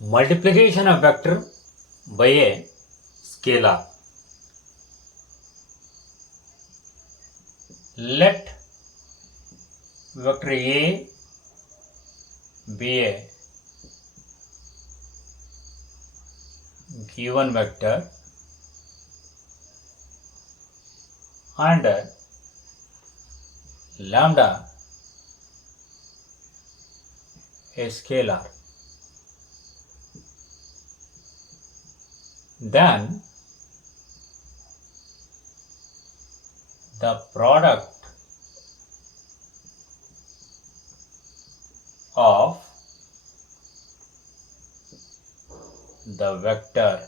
Multiplication of vector by a scalar. Let vector A be a given vector and lambda a scalar. Then the product of the vector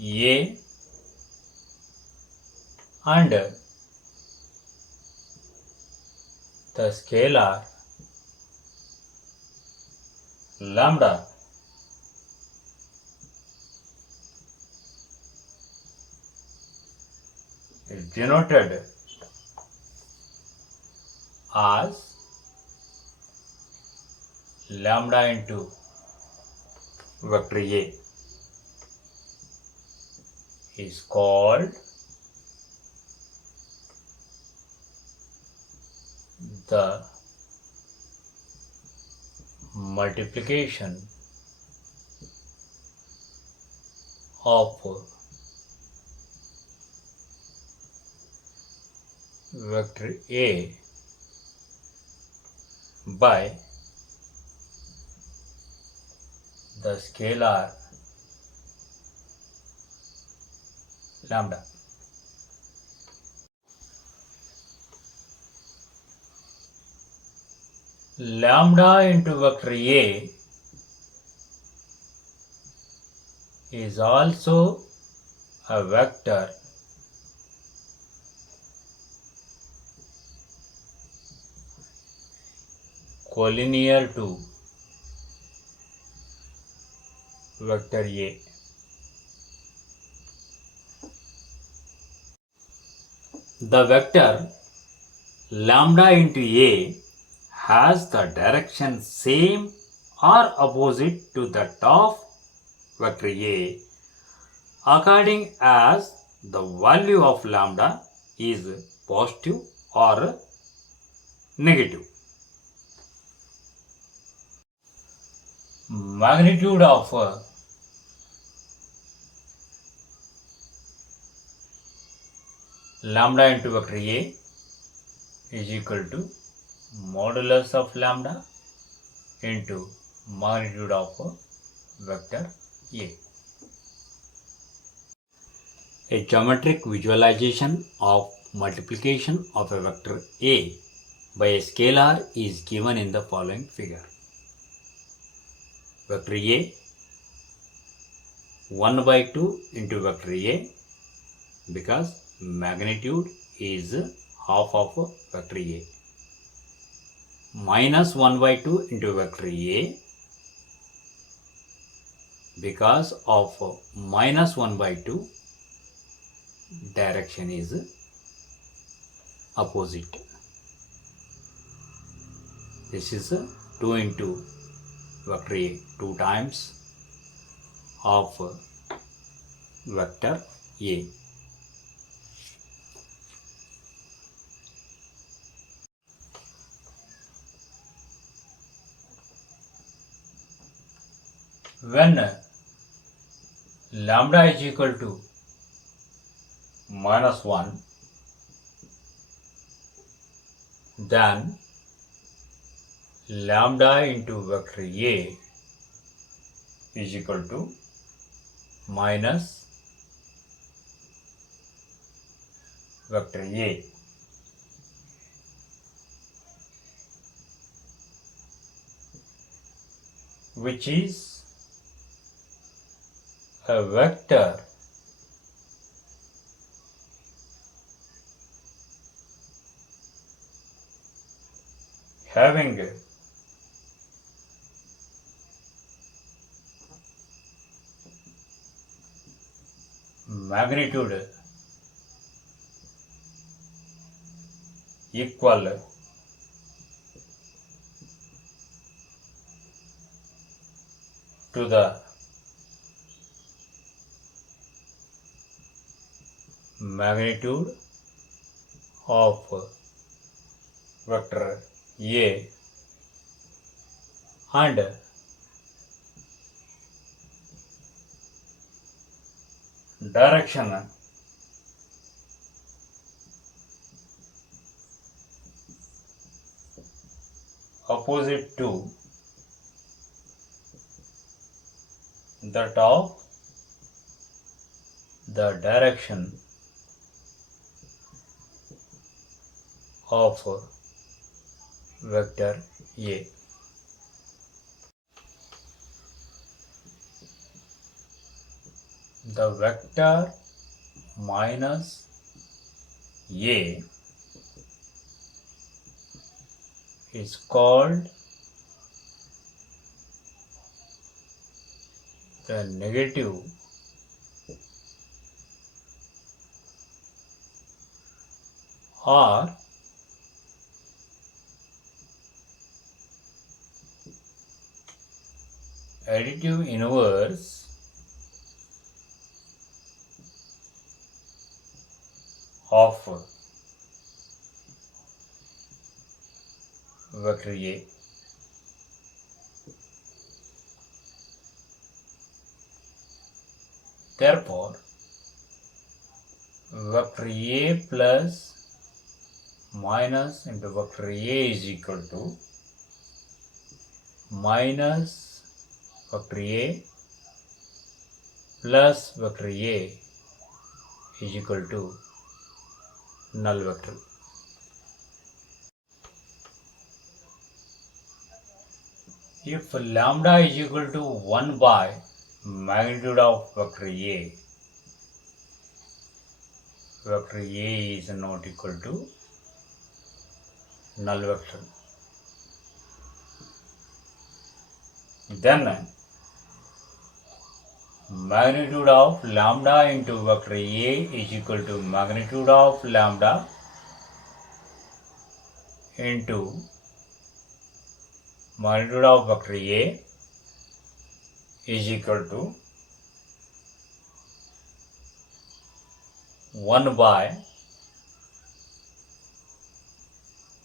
A and the scalar lambda is denoted as lambda into vector A is called the multiplication of vector A by the scalar lambda. Lambda into vector A is also a vector collinear to vector A. The vector lambda into A has the direction same or opposite to that of vector A according as the value of lambda is positive or negative. Magnitude of lambda into vector A is equal to modulus of lambda into magnitude of vector A. A geometric visualization of multiplication of a vector A by a scalar is given in the following figure. Vector A 1 by 2 into vector A because magnitude is half of vector A. Minus 1 by 2 into vector A because of minus 1 by 2 direction is opposite. This is 2 into vector A, 2 times of vector A. When lambda is equal to minus 1, then lambda into vector A is equal to minus vector A. Which is a vector having magnitude equal to the magnitude of vector A and direction opposite to that of the direction of vector A. The vector minus A is called the negative or additive inverse of vector A. Therefore, vector A plus minus into vector A is equal to minus vector A plus vector A is equal to null vector. If lambda is equal to 1 by magnitude of vector A is not equal to null vector. Then magnitude of lambda into vector A is equal to magnitude of lambda into magnitude of vector A is equal to 1 by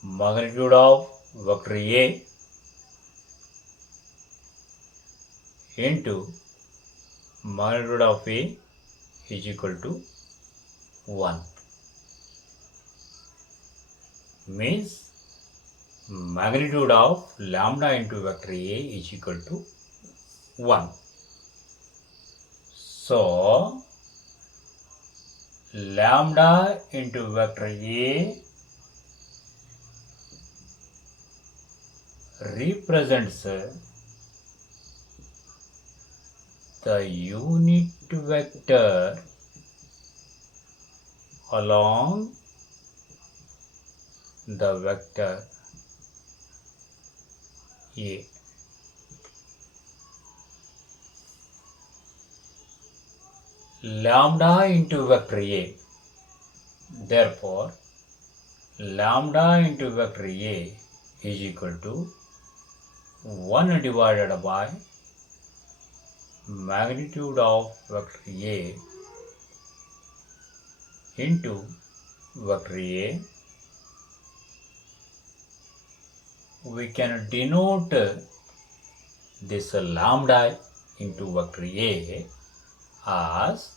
magnitude of vector A into magnitude of A is equal to 1. Means magnitude of lambda into vector A is equal to 1. So, lambda into vector A represents the unit vector along the vector A. Lambda into vector A. Therefore, lambda into vector A is equal to 1 divided by magnitude of vector A into vector A. We can denote this lambda into vector A as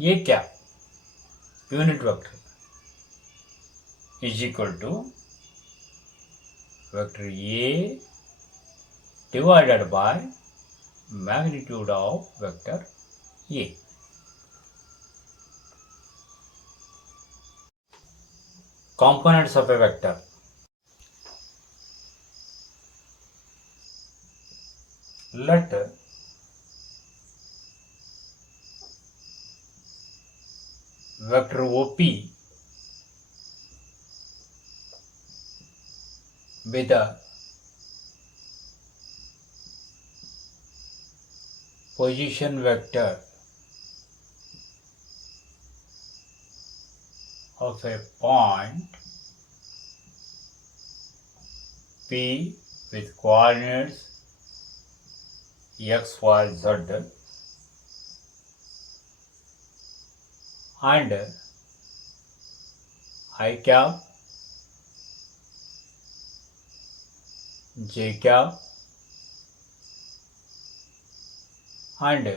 A cap unit vector is equal to vector A divided by magnitude of vector A. Components of a vector. Let vector OP be the position vector of a point P with coordinates x, y, z and I cap, j cap and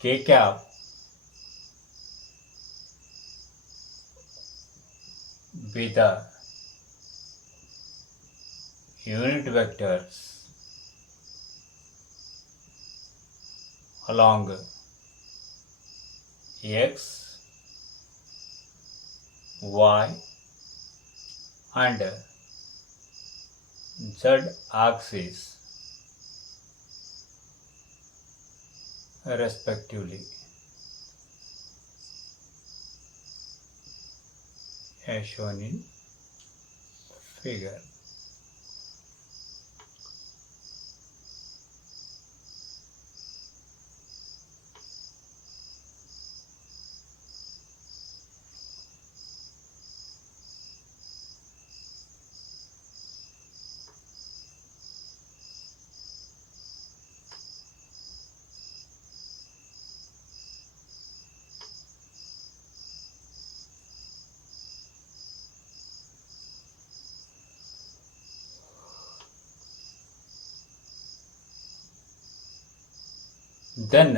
k cap with the unit vectors along x, y and z axis respectively, as shown in figure. Then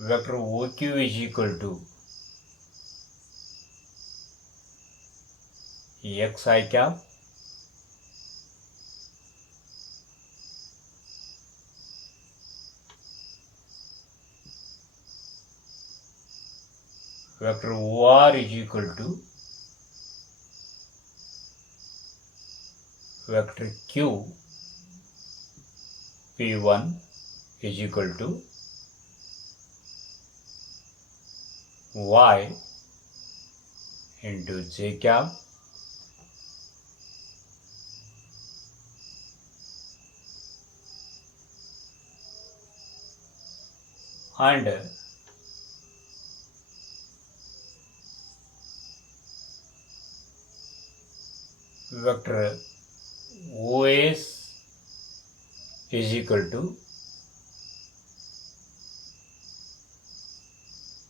vector OQ is equal to xi cap vector OR is equal to vector Q P1 is equal to y into j cap and vector OS is equal to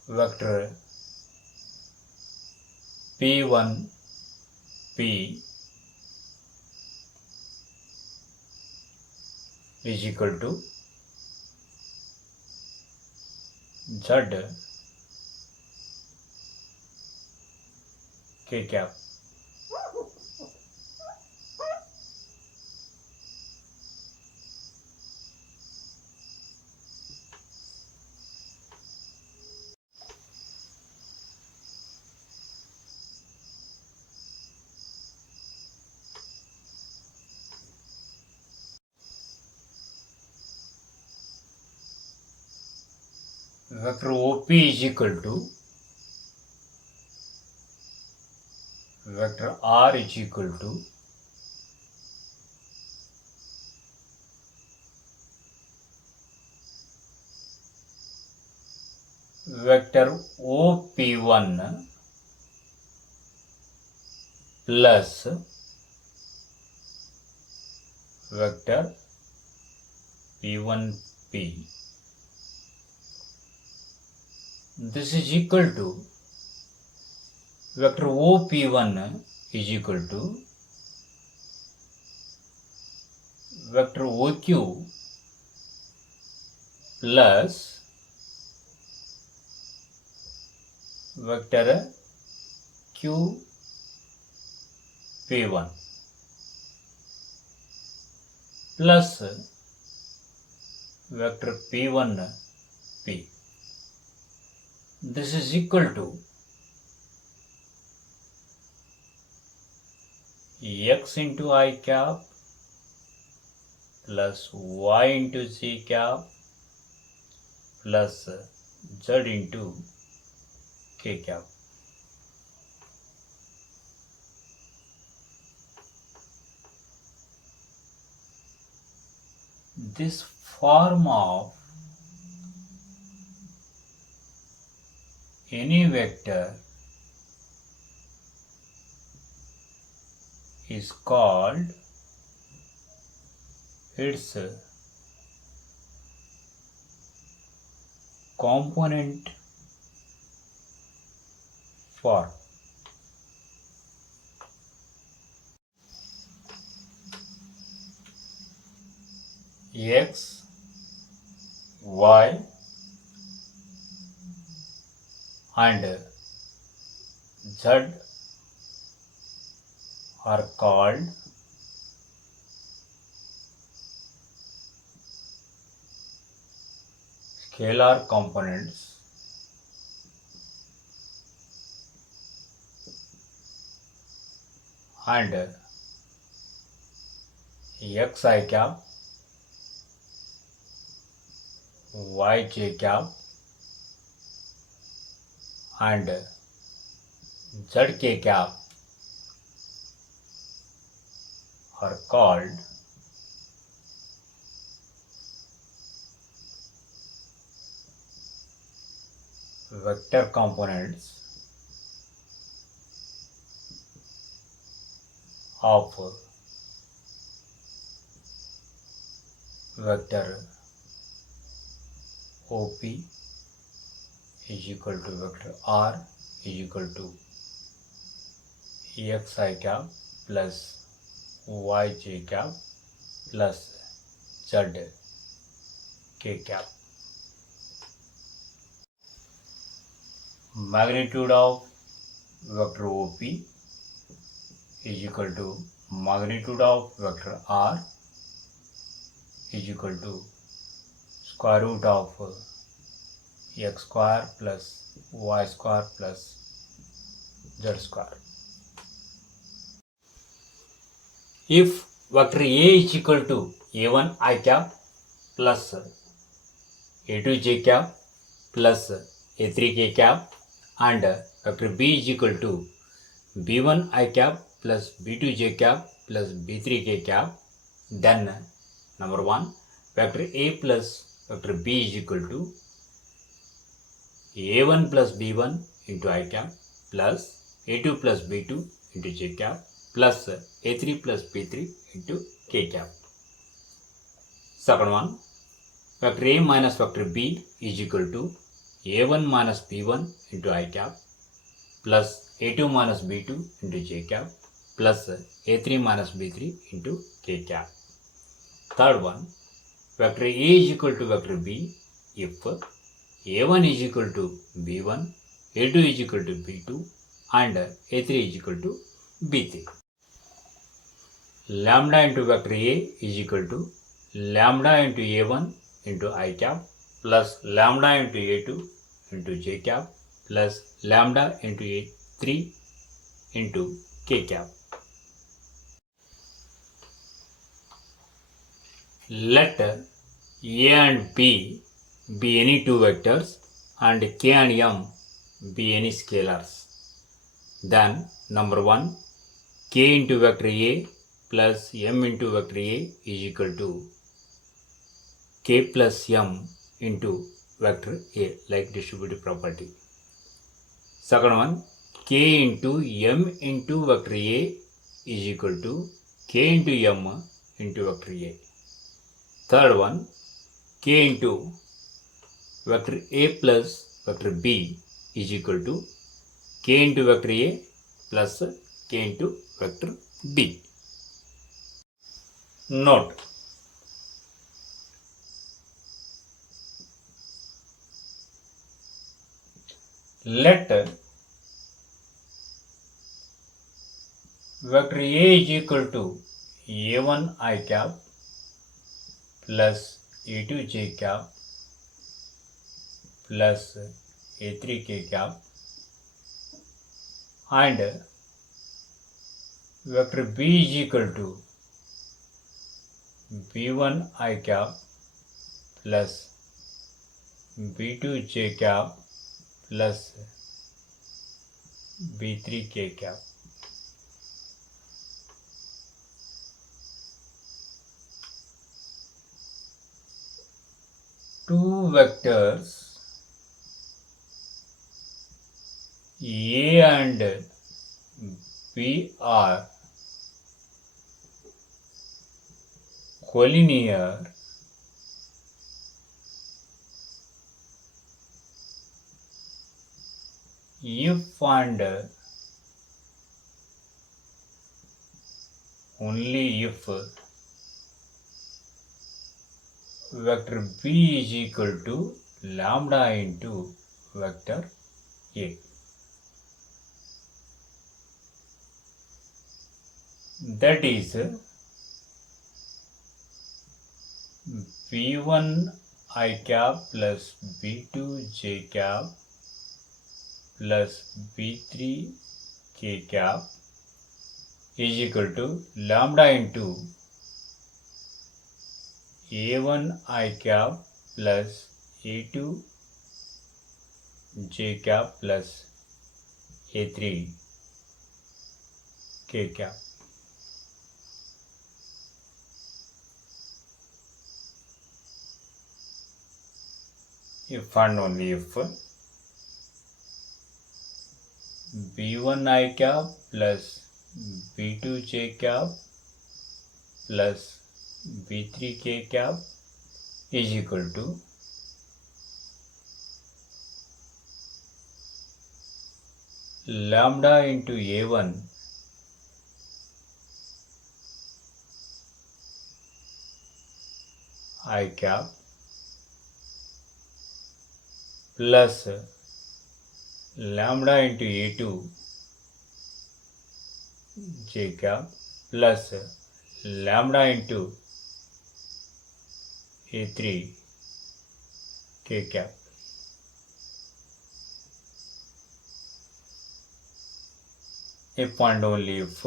vector P1 P is equal to Z K cap. Vector OP is equal to vector R is equal to vector OP1 plus vector P1P. This is equal to vector OP1 is equal to vector OQ plus vector QP1 plus vector P1P. This is equal to x into I cap plus y into z cap plus z into k cap. This form of any vector is called its component form. X, Y and Z are called scalar components and xi cap, yj cap and zk cap are called vector components of vector OP is equal to vector R is equal to xi cap plus yj cap plus zk cap. Magnitude of vector OP is equal to magnitude of vector R is equal to square root of x square plus y square plus z square. If vector A is equal to a1 I cap plus a2 j cap plus a3 k cap and vector B is equal to b1 I cap plus b2 j cap plus b3 k cap, then number 1 vector A plus vector B is equal to a1 plus b1 into I cap plus a2 plus b2 into j cap plus a3 plus b3 into k cap. Second one, vector A minus vector B is equal to a1 minus b1 into I cap plus a2 minus b2 into j cap plus a3 minus b3 into k cap. Third one, vector A is equal to vector B if a1 is equal to b1, a2 is equal to b2 and a3 is equal to b3. Lambda into vector A is equal to lambda into a1 into I cap plus lambda into a2 into j cap plus lambda into a3 into k cap. Let A and B be any two vectors and k and m be any scalars. Then number 1, k into vector A plus m into vector A is equal to k plus m into vector A, like distributive property. Second one, k into m into vector A is equal to k into m into vector A. Third one, k into vector A plus vector B is equal to k into vector A plus k into vector B. Note, let vector A is equal to a1 I cap plus a2 j cap plus a3 k cap and vector B is equal to b1 I cap plus b2 j cap plus b3 k cap. Two vectors A and B are collinear if and only if vector B is equal to lambda into vector A. That is B1 I cap plus B2 J cap plus B3 K cap is equal to lambda into A1 I cap plus A2 J cap plus A3 K cap. If and only if B1 I cap plus B2 J cap plus B3 K cap is equal to lambda into A1 I cap plus lambda into A2 J cap plus lambda into A3 K cap. If and only if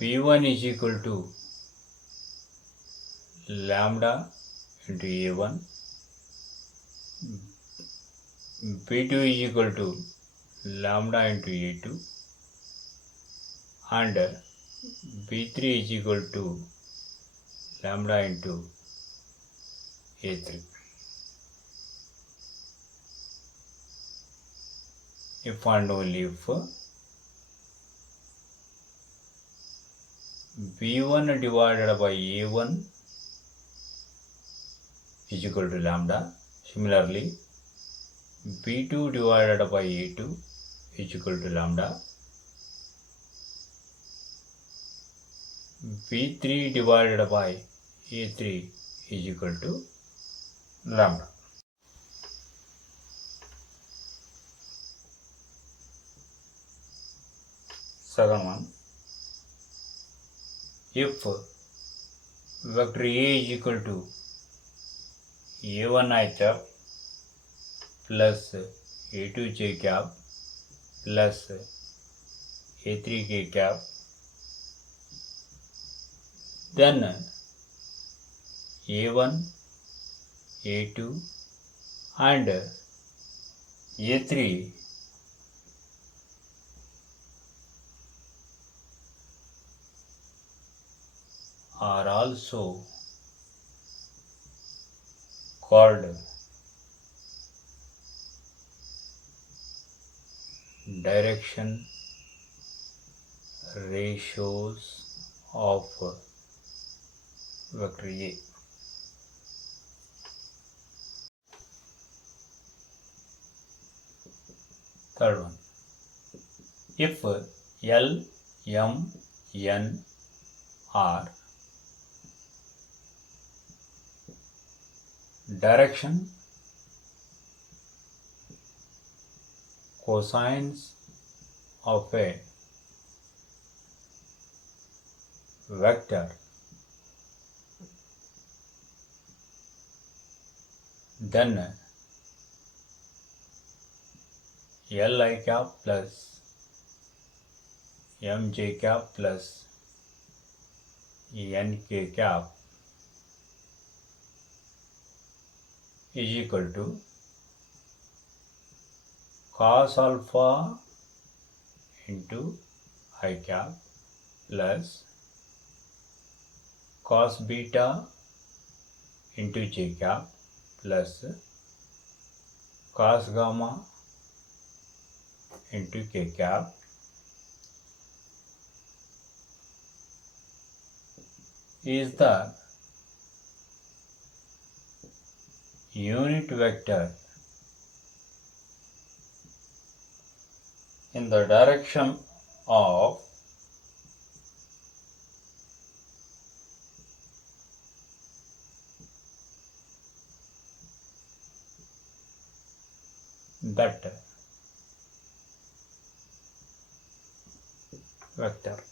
B1 is equal to lambda into A1, B2 is equal to lambda into A2 and B3 is equal to lambda into A3. If and only if B1 divided by A1 is equal to lambda. Similarly, B2 divided by A2 is equal to lambda. B3 divided by A3 is equal to lambda. Second one, if vector A is equal to A1 I cap plus A2 J cap plus A3 K cap, then A1, A2 and A3 are also called direction ratios of vector A. Third one, if L, M, N are direction cosines of a vector, then L I cap plus M J cap plus N K cap is equal to cos alpha into I cap plus cos beta into J cap plus cos gamma into k cap is the unit vector in the direction of that vector.